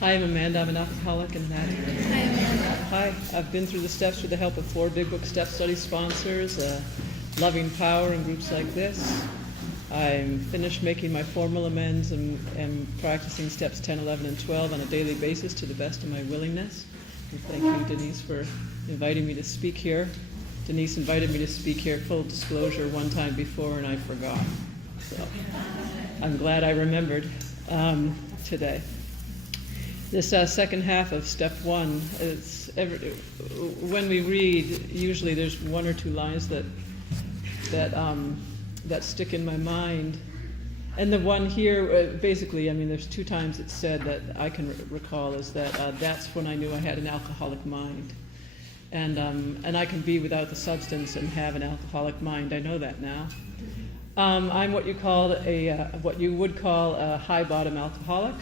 Hi, I'm Amanda. I'm an alcoholic and an addict. Hi, Amanda. Hi, I've been through the steps with the help of 4 Big Book Step Study sponsors, Loving Power and groups like this. I'm finished making my formal amends and am practicing steps 10, 11, and 12 on a daily basis to the best of my willingness. And thank you, Denise, for inviting me to speak here. Denise invited me to speak here, full disclosure, one time before, and I forgot. So I'm glad I remembered today. This second half of step 1, when we read, usually there's 1 or 2 lines that stick in my mind. And the one here, basically, I mean, there's 2 times it's said that I can recall is that that's when I knew I had an alcoholic mind. And I can be without the substance and have an alcoholic mind. I know that now. I'm what you would call a high bottom alcoholic.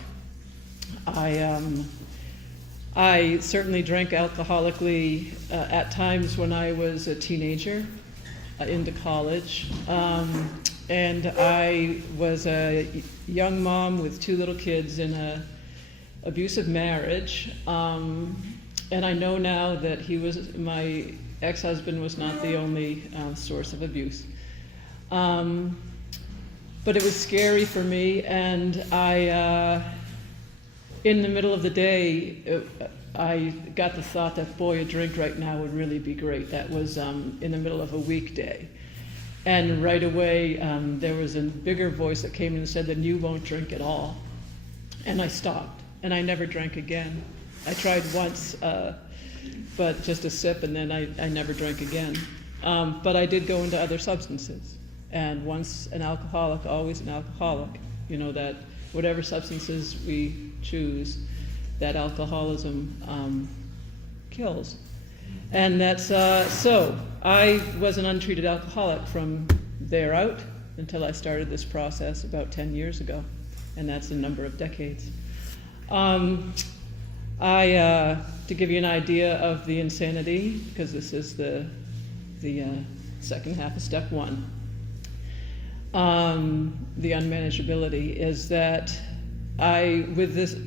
I certainly drank alcoholically at times when I was a teenager, into college, and I was a young mom with 2 little kids in a abusive marriage, and I know now that my ex-husband was not the only source of abuse. But it was scary for me, and in the middle of the day, I got the thought that, boy, a drink right now would really be great. That was in the middle of a weekday. And right away, there was a bigger voice that came in and said, then you won't drink at all. And I stopped, and I never drank again. I tried once, but just a sip, and then I never drank again. But I did go into other substances. And once an alcoholic, always an alcoholic. You know that whatever substances we choose, that alcoholism kills. And that's, so I was an untreated alcoholic from there out until I started this process about 10 years ago, and that's a number of decades. To give you an idea of the insanity, because this is the second half of step 1, the unmanageability is that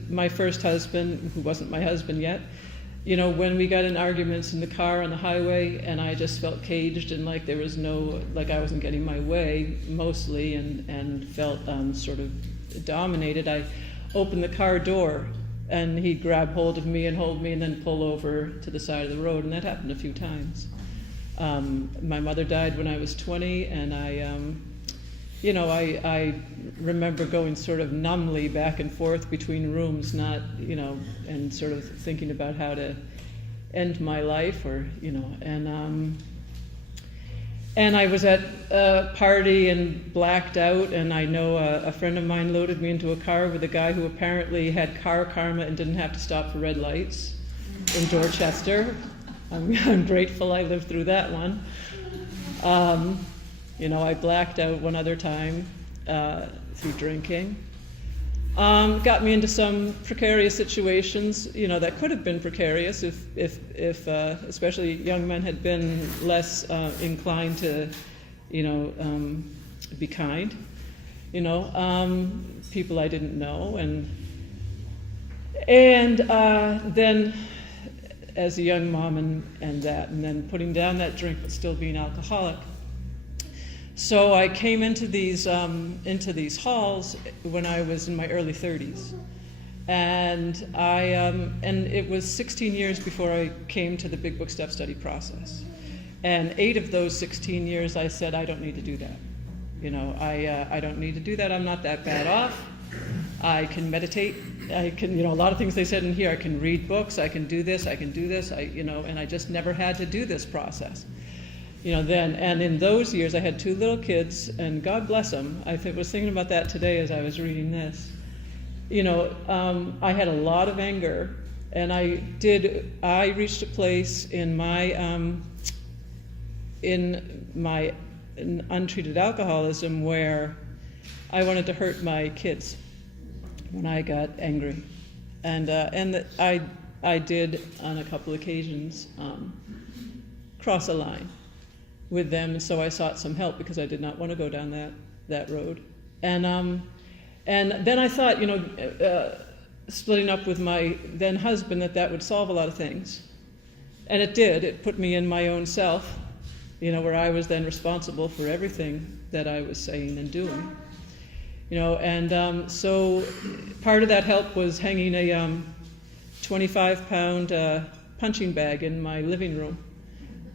my first husband, who wasn't my husband yet, you know, when we got in arguments in the car on the highway, and I just felt caged and like there was like I wasn't getting my way mostly, and felt sort of dominated, I opened the car door, and he'd grab hold of me and hold me and then pull over to the side of the road, and that happened a few times. My mother died when I was 20, and I remember going sort of numbly back and forth between rooms, not, and sort of thinking about how to end my life, and I was at a party and blacked out, and I know a friend of mine loaded me into a car with a guy who apparently had car karma and didn't have to stop for red lights in Dorchester. I'm grateful I lived through that one. I blacked out one other time through drinking. Got me into some precarious situations, that could have been precarious if especially young men had been less inclined to, be kind. People I didn't know, and then as a young mom and then putting down that drink but still being alcoholic. So I came into these halls when I was in my early 30s, and and it was 16 years before I came to the Big Book Step Study process, and 8 of those 16 years I said I don't need to do that. I don't need to do that. I'm not that bad off. I can meditate. I can, a lot of things they said in here. I can read books. I can do this. I can do this. And I just never had to do this process. Then, and in those years, I had 2 little kids, and God bless them. I was thinking about that today as I was reading this. I had a lot of anger, and I reached a place in my untreated alcoholism where I wanted to hurt my kids when I got angry, and I did on a couple occasions cross a line with them, and so I sought some help because I did not want to go down that road. And then I thought, splitting up with my then husband that would solve a lot of things. And it did. It put me in my own self, where I was then responsible for everything that I was saying and doing. And so part of that help was hanging a 25-pound punching bag in my living room,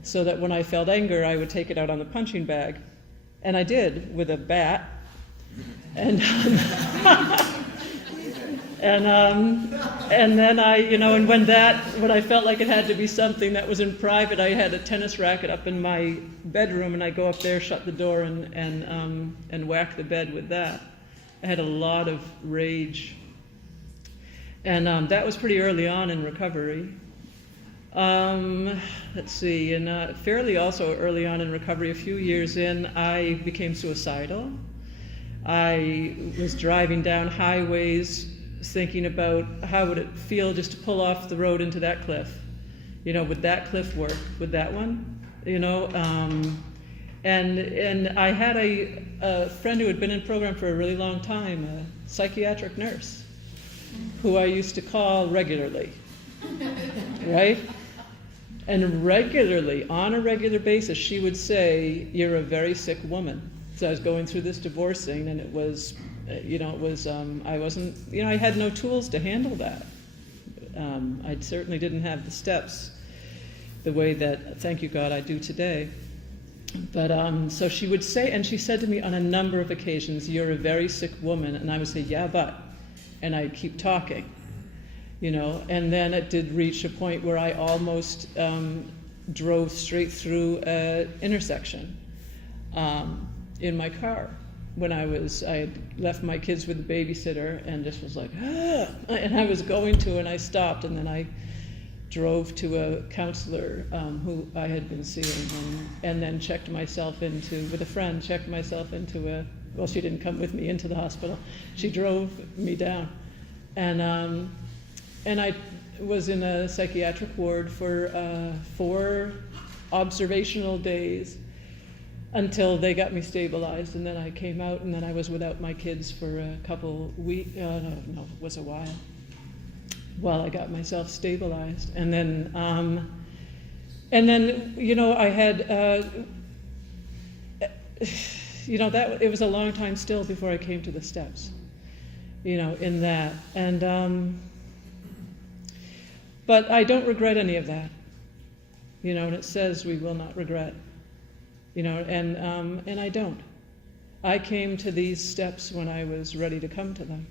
so that when I felt anger, I would take it out on the punching bag. And I did, with a bat. And and then and when I felt like it had to be something that was in private, I had a tennis racket up in my bedroom, and I go up there, shut the door, and whack the bed with that. I had a lot of rage, and that was pretty early on in recovery. Let's see, and fairly also early on in recovery, a few years in, I became suicidal. I was driving down highways thinking about how would it feel just to pull off the road into that cliff. Would that cliff work? Would that one? And I had a friend who had been in program for a really long time, a psychiatric nurse, who I used to call regularly, right? And regularly, on a regular basis, she would say, "You're a very sick woman." So I was going through this divorcing, and it was, I wasn't, I had no tools to handle that. I certainly didn't have the steps the way that, thank you God, I do today. But so she would say, and she said to me on a number of occasions, "You're a very sick woman." And I would say, "Yeah, but," and I'd keep talking, and then it did reach a point where I almost drove straight through an intersection in my car when I had left my kids with the babysitter and just was like, ah, and I was going to, and I stopped, and then I drove to a counselor who I had been seeing, and then with a friend, checked myself into well, she didn't come with me into the hospital. She drove me down. And I was in a psychiatric ward for 4 observational days until they got me stabilized, and then I came out, and then I was without my kids for a couple weeks, it was a while I got myself stabilized. And then I had, it was a long time still before I came to the steps, in that. And, but I don't regret any of that, and it says we will not regret. And I don't. I came to these steps when I was ready to come to them,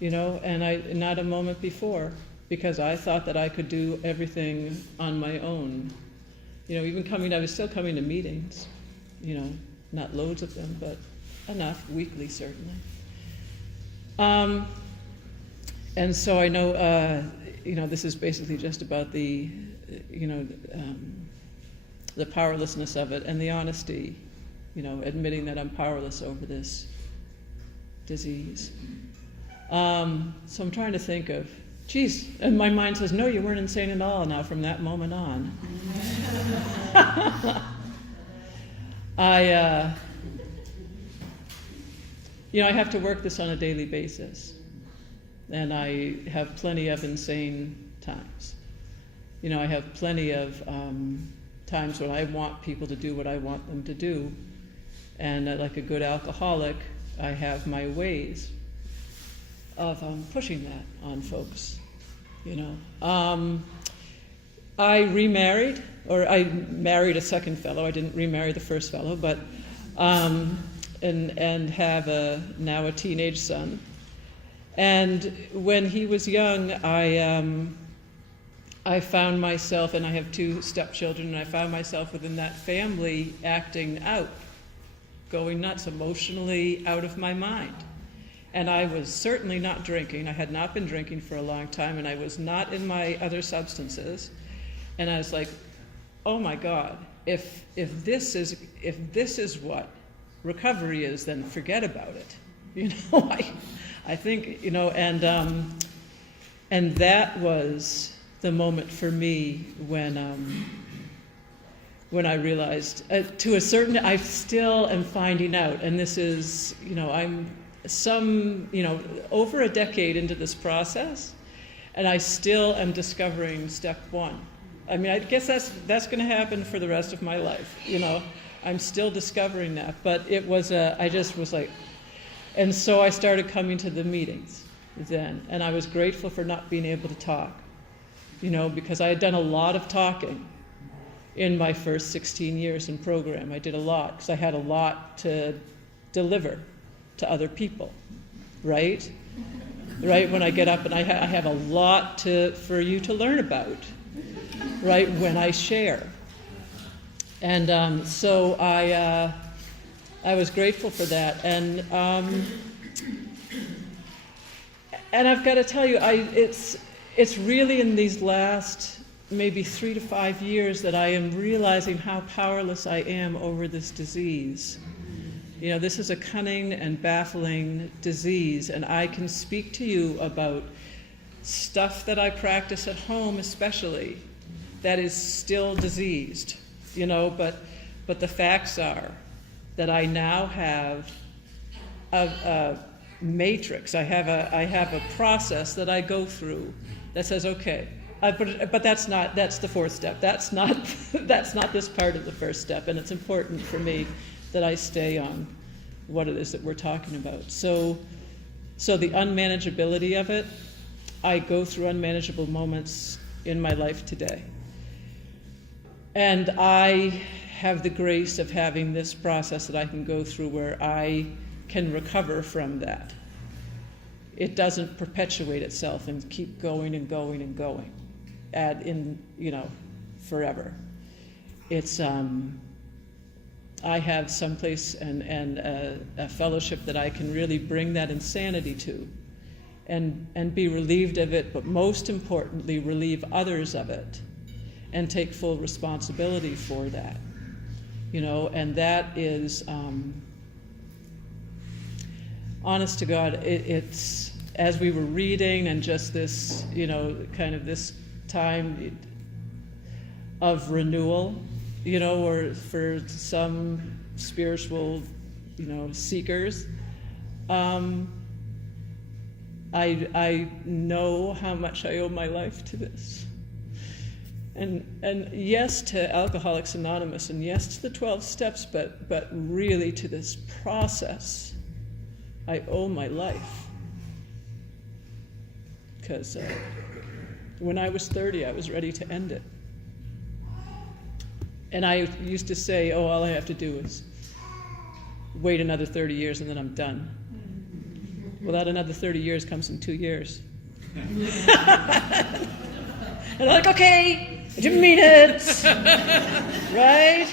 and not a moment before, because I thought that I could do everything on my own. I was still coming to meetings, not loads of them, but enough, weekly certainly. And so I know, this is basically just about the powerlessness of it and the honesty, admitting that I'm powerless over this disease. So I'm trying to think of, and my mind says, no, you weren't insane at all now from that moment on. I have to work this on a daily basis, and I have plenty of insane times. I have plenty of times when I want people to do what I want them to do, and like a good alcoholic, I have my ways of pushing that on folks. I remarried, or I married a second fellow. I didn't remarry the first fellow, but and have now a teenage son. And when he was young, I found myself, and I have 2 stepchildren, and I found myself within that family acting out, going nuts, emotionally out of my mind. And I was certainly not drinking. I had not been drinking for a long time, and I was not in my other substances. And I was like, oh my God, if this is what recovery is, then forget about it. I think, and that was the moment for me when I realized, to a certain, I still am finding out, and this is, over a decade into this process, and I still am discovering step one. I mean, I guess that's going to happen for the rest of my life. I'm still discovering that, but I just was like, and so I started coming to the meetings then, and I was grateful for not being able to talk, because I had done a lot of talking in my first 16 years in program. I did a lot because I had a lot to deliver to other people, right? Right, when I get up and I have a lot for you to learn about, right, when I share. And so I was grateful for that. And I've got to tell you, it's really in these last maybe 3 to 5 years that I am realizing how powerless I am over this disease. This is a cunning and baffling disease, and I can speak to you about stuff that I practice at home especially that is still diseased, but the facts are that I now have a matrix. I have a process that I go through that says, okay, but that's the fourth step. That's not this part of the first step, and it's important for me that I stay on what it is that we're talking about. So the unmanageability of it, I go through unmanageable moments in my life today. And I have the grace of having this process that I can go through where I can recover from that. It doesn't perpetuate itself and keep going and going and going forever. It's I have someplace and a fellowship that I can really bring that insanity to and be relieved of it, but most importantly, relieve others of it and take full responsibility for that. And that is, honest to God, it's, as we were reading and just this, kind of this time of renewal, or for some spiritual, seekers, I know how much I owe my life to this. And yes to Alcoholics Anonymous, and yes to the 12 steps, but really to this process, I owe my life. Because when I was 30, I was ready to end it. And I used to say, all I have to do is wait another 30 years and then I'm done. Well, that another 30 years comes in 2 years. And I'm like, okay, I didn't mean it, right?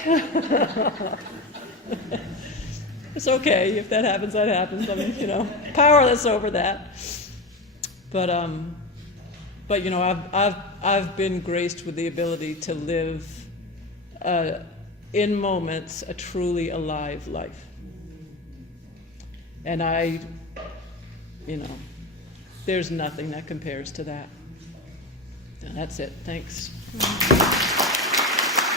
It's okay, if that happens, that happens. I'm, powerless over that. But I've been graced with the ability to live in moments a truly alive life. And there's nothing that compares to that. And that's it. Thanks.